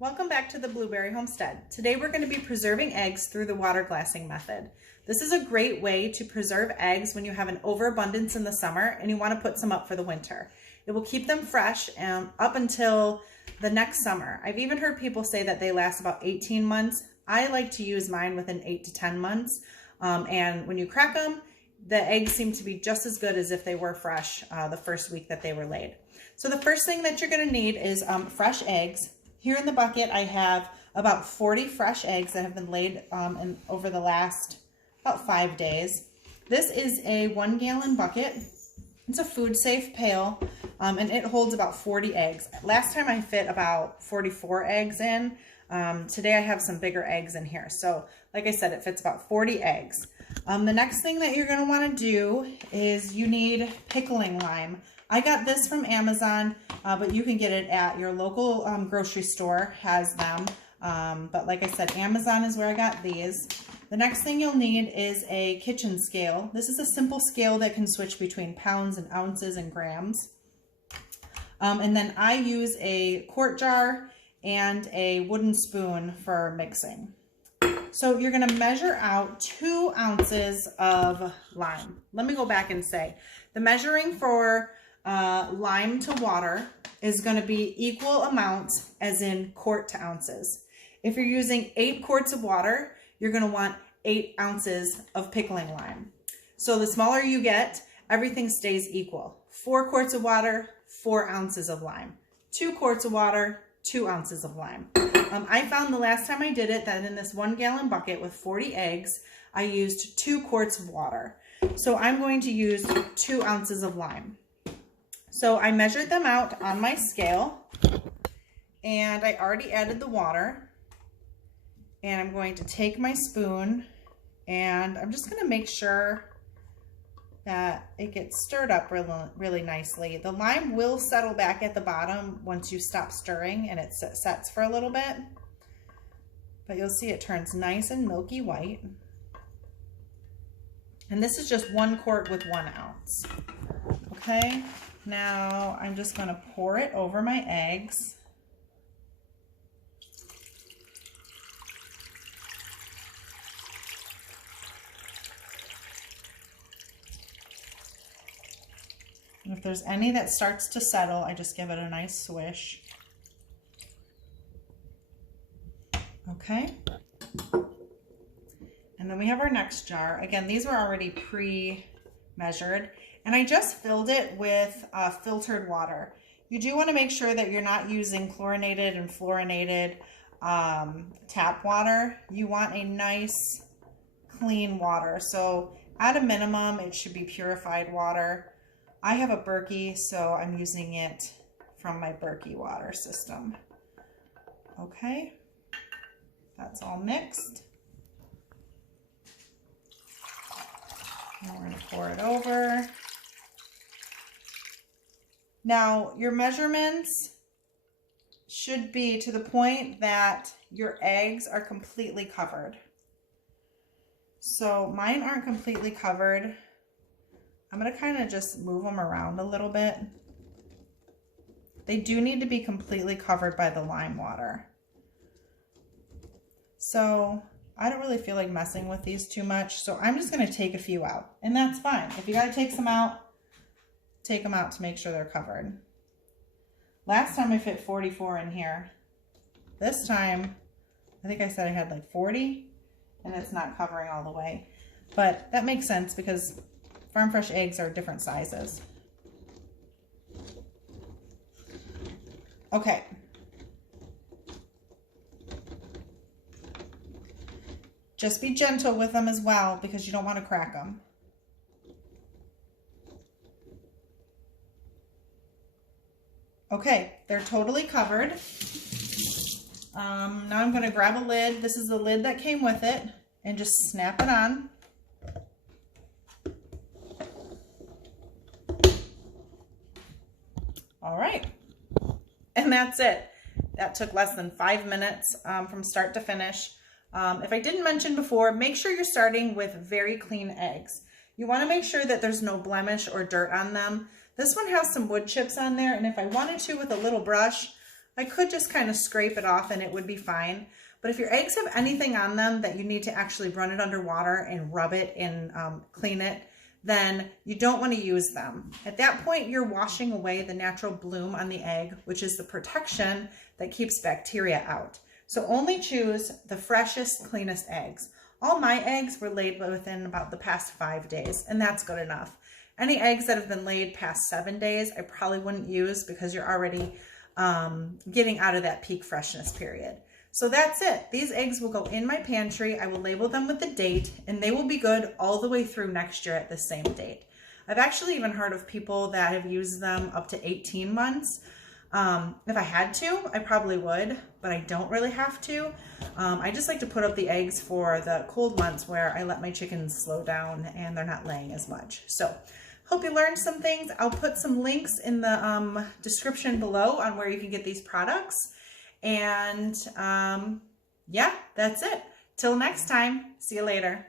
Welcome back to the Blueberry Homestead. Today we're going to be preserving eggs through the water glassing method. This is a great way to preserve eggs when you have an overabundance in the summer and you want to put some up for the winter. It will keep them fresh up until the next summer. I've even heard people say that they last about 18 months. I like to use mine within 8 to 10 months. And when you crack them, the eggs seem to be just as good as if they were fresh the first week that they were laid. So the first thing that you're going to need is fresh eggs. Here in the bucket, I have about 40 fresh eggs that have been laid over the last about 5 days. This is a 1 gallon bucket. It's a food safe pail, and it holds about 40 eggs. Last time I fit about 44 eggs in. Today I have some bigger eggs in here. So like I said, it fits about 40 eggs. The next thing that you're going to want to do is you need pickling lime. I got this from Amazon, but you can get it at your local grocery store, has them. But like I said, Amazon is where I got these. The next thing you'll need is a kitchen scale. This is a simple scale that can switch between pounds and ounces and grams. And then I use a quart jar and a wooden spoon for mixing. So you're going to measure out 2 ounces of lime. Let me go back and say the measuring for lime to water is going to be equal amounts as in quart to ounces. If you're using 8 quarts of water, you're going to want 8 ounces of pickling lime. So the smaller you get, everything stays equal. 4 quarts of water, 4 ounces of lime. 2 quarts of water, 2 ounces of lime. I found the last time I did it that in this 1 gallon bucket with 40 eggs, I used 2 quarts of water. So I'm going to use 2 ounces of lime. So I measured them out on my scale and I already added the water, and I'm going to take my spoon and I'm just going to make sure that it gets stirred up really nicely. The lime will settle back at the bottom once you stop stirring and it sets for a little bit, but you'll see it turns nice and milky white. And this is just 1 quart with 1 ounce. Okay. Now I'm just going to pour it over my eggs. And if there's any that starts to settle, I just give it a nice swish. Okay. And then we have our next jar. Again, these were already pre-measured. And I just filled it with filtered water. You do want to make sure that you're not using chlorinated and fluorinated tap water. You want a nice, clean water. So at a minimum, it should be purified water. I have a Berkey, so I'm using it from my Berkey water system. Okay, that's all mixed. Now we're going to pour it over. Now, your measurements should be to the point that your eggs are completely covered. So mine aren't completely covered. I'm going to kind of just move them around a little bit. They do need to be completely covered by the lime water. So I don't really feel like messing with these too much. So I'm just going to take a few out, and that's fine. If you got to take some out, take them out to make sure they're covered. Last time I fit 44 in here. This time, I think I said I had like 40, and it's not covering all the way. But that makes sense because farm fresh eggs are different sizes. Okay. Just be gentle with them as well because you don't want to crack them. Okay, they're totally covered. Now I'm going to grab a lid. This is the lid that came with it, and just snap it on. All right, and that's it. That took less than 5 minutes from start to finish. If I didn't mention before, make sure you're starting with very clean eggs. You want to make sure that there's no blemish or dirt on them. This one has some wood chips on there, and if I wanted to with a little brush, I could just kind of scrape it off and it would be fine. But if your eggs have anything on them that you need to actually run it under water and rub it and clean it, then you don't want to use them. At that point, you're washing away the natural bloom on the egg, which is the protection that keeps bacteria out. So only choose the freshest, cleanest eggs. All my eggs were laid within about the past 5 days, and that's good enough. Any eggs that have been laid past 7 days, I probably wouldn't use because you're already getting out of that peak freshness period. So that's it. These eggs will go in my pantry. I will label them with the date, and they will be good all the way through next year at the same date. I've actually even heard of people that have used them up to 18 months. If I had to, I probably would, but I don't really have to. I just like to put up the eggs for the cold months where I let my chickens slow down and they're not laying as much. So hope you learned some things. I'll put some links in the description below on where you can get these products. And yeah, that's it. Till next time, see you later.